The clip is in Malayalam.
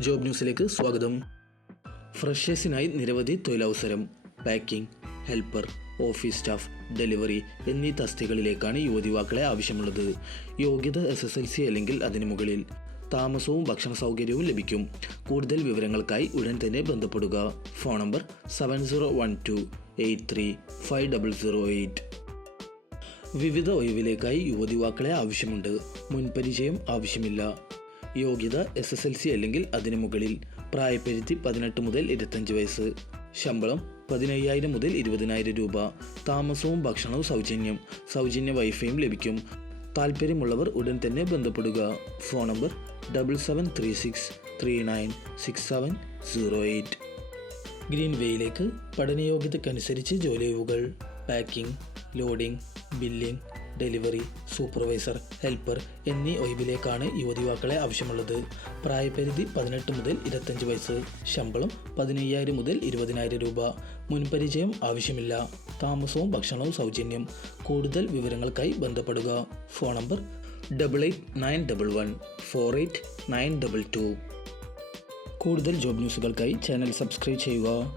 ജോബ് ന്യൂസിലേക്ക് സ്വാഗതം. ഫ്രഷേഴ്സിനായി നിരവധി തൊഴിലവസരം packing helper office staff delivery എന്നീ തസ്തികളിലേക്കാണ് യുവതിവാക്കളെ ആവശ്യമുള്ളത്. യോഗ്യത എസ് എസ് എൽ സി അല്ലെങ്കിൽ അതിനു മുകളിൽ താമസവും ഭക്ഷണ സൗകര്യവും ലഭിക്കും. കൂടുതൽ വിവരങ്ങൾക്കായി ഉടൻ തന്നെ ബന്ധപ്പെടുക. Phone number seven zero one two eight three five double zero eight വിവിധ ഒഴിവിലേക്കായി യുവതിവാക്കളെ ആവശ്യമുണ്ട്. മുൻപരിചയം ആവശ്യമില്ല. യോഗ്യത എസ് എസ് എൽ സി അല്ലെങ്കിൽ അതിന് മുകളിൽ. പ്രായപരിധി പതിനെട്ട് മുതൽ ഇരുപത്തഞ്ച് വയസ്സ്. ശമ്പളം പതിനയ്യായിരം മുതൽ ഇരുപതിനായിരം രൂപ. താമസവും ഭക്ഷണവും സൗജന്യം. സൗജന്യ വൈഫൈയും ലഭിക്കും. താല്പര്യമുള്ളവർ ഉടൻ തന്നെ ബന്ധപ്പെടുക. Phone number double seven three six three nine six seven zero eight green വേയിലേക്ക് പഠനയോഗ്യതക്കനുസരിച്ച് ജോലിയൊഴിവുകൾ packing loading billing delivery supervisor helper എന്നീ ഒഴിവിലേക്കാണ് യുവതിവാക്കളെ ആവശ്യമുള്ളത്. പ്രായപരിധി പതിനെട്ട് മുതൽ ഇരുപത്തഞ്ച് വയസ്സ് ശമ്പളം പതിനയ്യായിരം മുതൽ ഇരുപതിനായിരം രൂപ. മുൻപരിചയം ആവശ്യമില്ല. താമസവും ഭക്ഷണവും സൗജന്യം. കൂടുതൽ വിവരങ്ങൾക്കായി ബന്ധപ്പെടുക. Phone number double eight nine double one four eight nine double two. കൂടുതൽ ജോബ് ന്യൂസുകൾക്കായി ചാനൽ സബ്സ്ക്രൈബ് ചെയ്യുക.